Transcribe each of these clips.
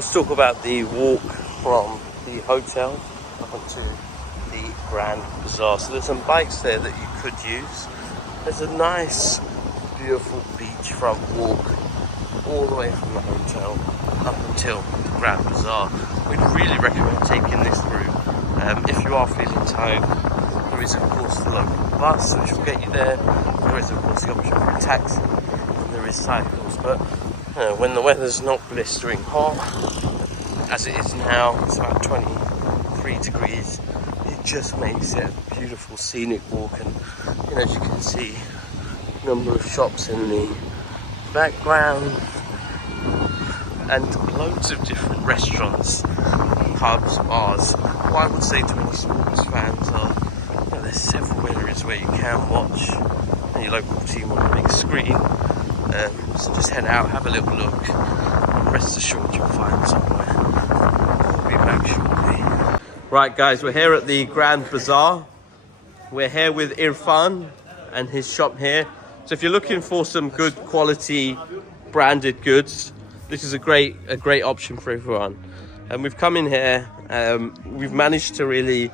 Let's talk about the walk from the hotel up onto the Grand Bazaar. So there's some bikes there that you could use. There's a nice, beautiful beachfront walk all the way from the hotel up until the Grand Bazaar. We'd really recommend taking this route. If you are feeling tired, there is of course the local bus which will get you there. There is of course the option for a taxi, and there is cycles. But when the weather's not blistering hot, as it is now, it's about 23 degrees, it just makes it a beautiful scenic walk. And as you can see, a number of shops in the background and loads of different restaurants, pubs, bars. What I would say to any sports fans are, there's several areas where you can watch your local team on the big screen. So just head out, have a little look, and rest assured you'll find somewhere. I'll be back shortly. Right guys, we're here at the Grand Bazaar. We're here with Irfan and his shop here. So if you're looking for some good quality branded goods, this is a great option for everyone. And we've come in here, we've managed to really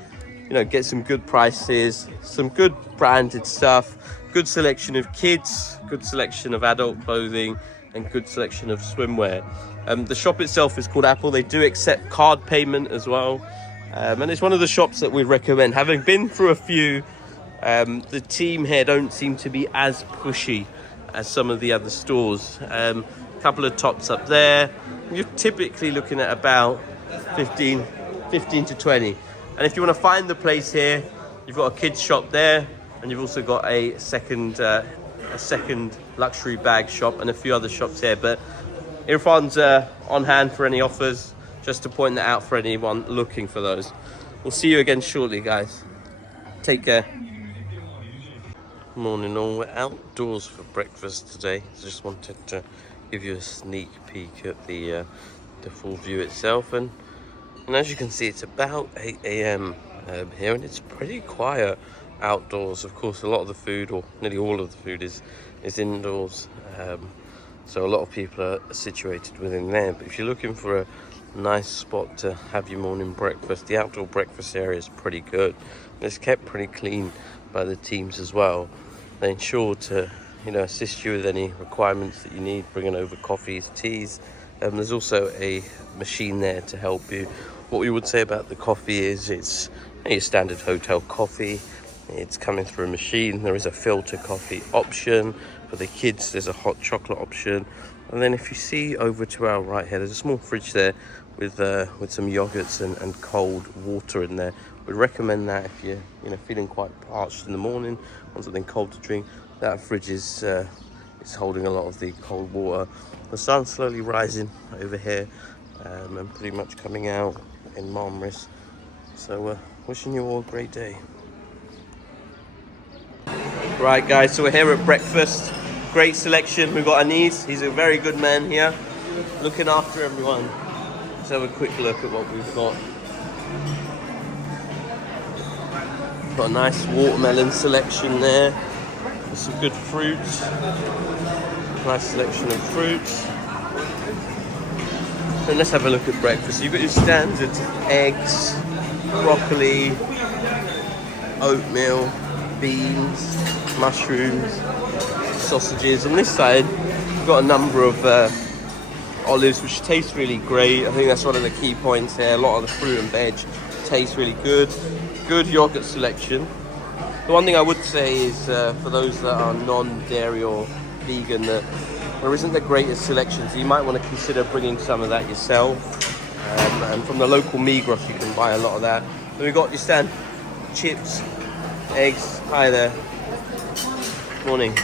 get some good prices, some good branded stuff, good selection of kids, good selection of adult clothing, and good selection of swimwear. The shop itself is called Apple. They do accept card payment as well. And it's one of the shops that we recommend. Having been through a few, the team here don't seem to be as pushy as some of the other stores. A couple of tops up there. You're typically looking at about 15 to 20. And if you want to find the place here, you've got a kids shop there, and you've also got a second luxury bag shop and a few other shops here. But Irfan's on hand for any offers, just to point that out for anyone looking for those. We'll see you again shortly, guys. Take care. Morning all, we're outdoors for breakfast today. Just wanted to give you a sneak peek at the full view itself. And as you can see, it's about 8 AM here, and it's pretty quiet outdoors. Of course, a lot of the food, or nearly all of the food, is indoors. So a lot of people are situated within there. But if you're looking for a nice spot to have your morning breakfast, the outdoor breakfast area is pretty good. It's kept pretty clean by the teams as well. They ensure to assist you with any requirements that you need, bringing over coffees, teas. There's also a machine there to help you. What we would say about the coffee is it's your standard hotel coffee. It's coming through a machine. There is a filter coffee option. For the kids, there's a hot chocolate option. And then if you see over to our right here, there's a small fridge there with some yogurts and cold water in there. We'd recommend that if you're feeling quite parched in the morning, want something cold to drink. That fridge is holding a lot of the cold water. The sun's slowly rising over here, and pretty much coming out in Marmaris. So wishing you all a great day. Right guys, so we're here at breakfast. Great selection. We've got Anis, he's a very good man here, looking after everyone. Let's have a quick look at what we've got. Got a nice watermelon selection there. There's some good fruits. Nice selection of fruits. And let's have a look at breakfast. You've got your standard eggs, broccoli, oatmeal, beans, mushrooms, sausages. On this side, we've got a number of olives, which taste really great. I think that's one of the key points here. A lot of the fruit and veg tastes really good. Good yogurt selection. The one thing I would say is for those that are non-dairy or vegan, that there isn't the greatest selection, so you might want to consider bringing some of that yourself. And from the local Migros, you can buy a lot of that. Then we've got your stand chips, eggs. Hi there. Morning.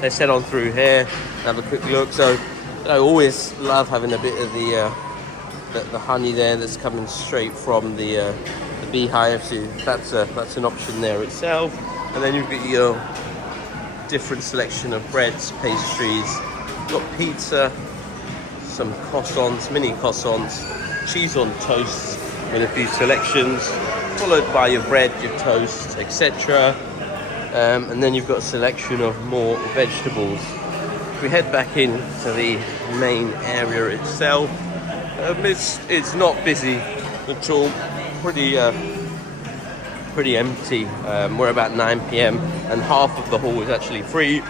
Let's head on through here and have a quick look. So I always love having a bit of the honey there that's coming straight from the beehive. So that's an option there itself. And then you've got your different selection of breads, pastries. You've got pizza, some croissants, mini croissants, cheese on toast with a few selections, followed by your bread, your toast, etc. And then you've got a selection of more vegetables. If we head back into the main area itself. It's not busy at all. Pretty empty. We're about 9 p.m. and half of the hall is actually free.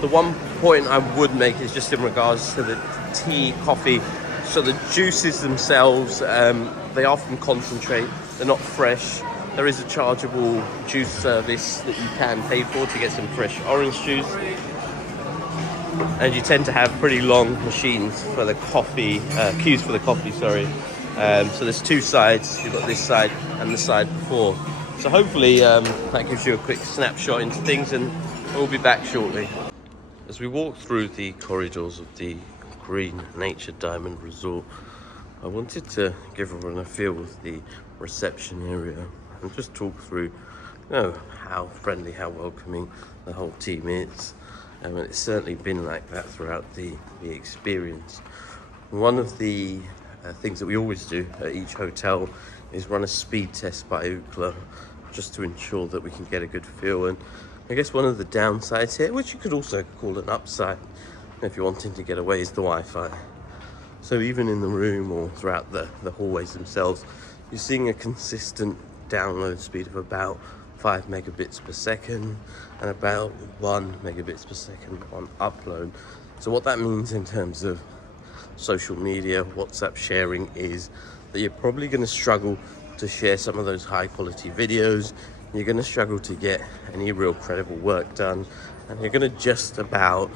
The one point I would make is just in regards to the tea, coffee. So the juices themselves, they often concentrate. They're not fresh. There is a chargeable juice service that you can pay for to get some fresh orange juice. And you tend to have pretty long machines for the coffee, queues for the coffee, sorry. So there's two sides. You've got this side and the side before. So hopefully that gives you a quick snapshot into things, and we'll be back shortly. As we walk through the corridors of the Green Nature Diamond Resort, I wanted to give everyone a feel of the reception area and just talk through, how friendly, how welcoming the whole team is. And it's certainly been like that throughout the experience. One of the things that we always do at each hotel is run a speed test by Ookla, just to ensure that we can get a good feel. And I guess one of the downsides here, which you could also call an upside if you're wanting to get away, is the Wi-Fi. So even in the room or throughout the hallways themselves, you're seeing a consistent download speed of about 5 megabits per second and about 1 megabits per second on upload. So what that means in terms of social media, WhatsApp sharing, is that you're probably going to struggle to share some of those high quality videos. You're going to struggle to get any real credible work done, and you're going to just about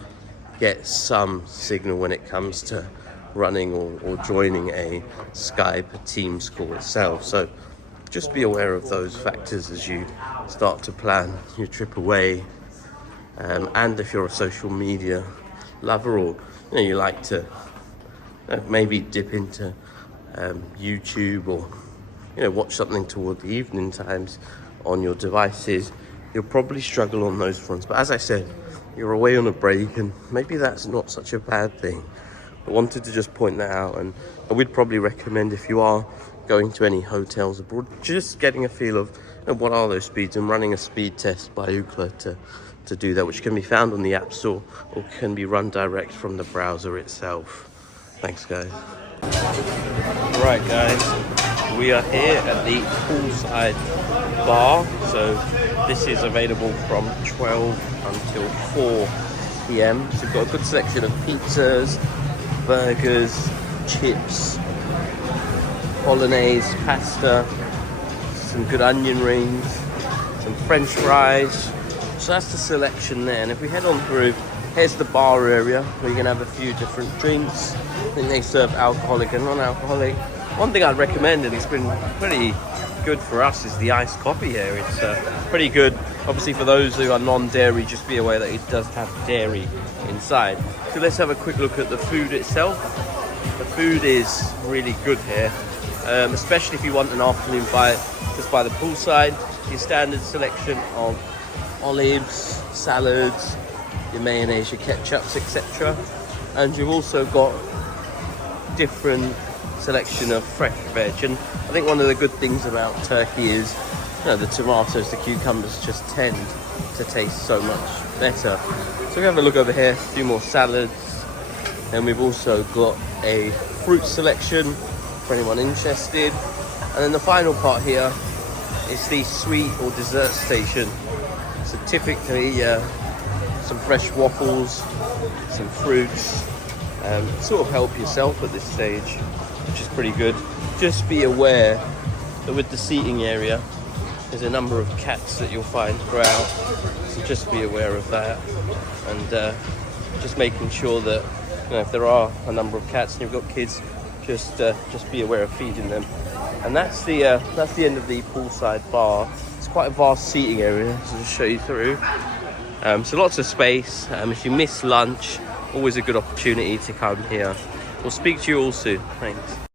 get some signal when it comes to running or joining a Skype Teams call itself. So just be aware of those factors as you start to plan your trip away. And if you're a social media lover, or you like to maybe dip into YouTube, or watch something toward the evening times on your devices, you'll probably struggle on those fronts. But as I said, you're away on a break, and maybe that's not such a bad thing. I wanted to just point that out, and I would probably recommend, if you are going to any hotels abroad, just getting a feel of what are those speeds, and running a speed test by Ookla to do that, which can be found on the App Store or can be run direct from the browser itself. Thanks, guys. Right, guys, we are here at the Poolside bar. So this is available from 12 until 4 p.m. So we've got a good selection of pizzas, burgers, chips, bolognese, pasta, some good onion rings, some french fries. So that's the selection there. And if we head on through, here's the bar area where you can have a few different drinks. I think they serve alcoholic and non-alcoholic. One thing I'd recommend, and it's been pretty good for us, is the iced coffee here. It's pretty good. Obviously for those who are non-dairy, just be aware that it does have dairy inside. So let's have a quick look at the food itself. The food is really good here, especially if you want an afternoon bite just by the poolside. Your standard selection of olives, salads, your mayonnaise, your ketchups, etc. And you've also got different selection of fresh veg. And I think one of the good things about Turkey is the tomatoes, the cucumbers just tend to taste so much better. So we have a look over here, a few more salads, and we've also got a fruit selection for anyone interested. And then the final part here is the sweet or dessert station. So typically some fresh waffles, some fruits, sort of help yourself at this stage, which is pretty good. Just be aware that with the seating area, there's a number of cats that you'll find throughout, so just be aware of that, and just making sure that if there are a number of cats and you've got kids, just be aware of feeding them. And that's the end of the poolside bar. It's quite a vast seating area, so I'll just show you through. So lots of space. If you miss lunch, always a good opportunity to come here. We'll speak to you all soon. Thanks.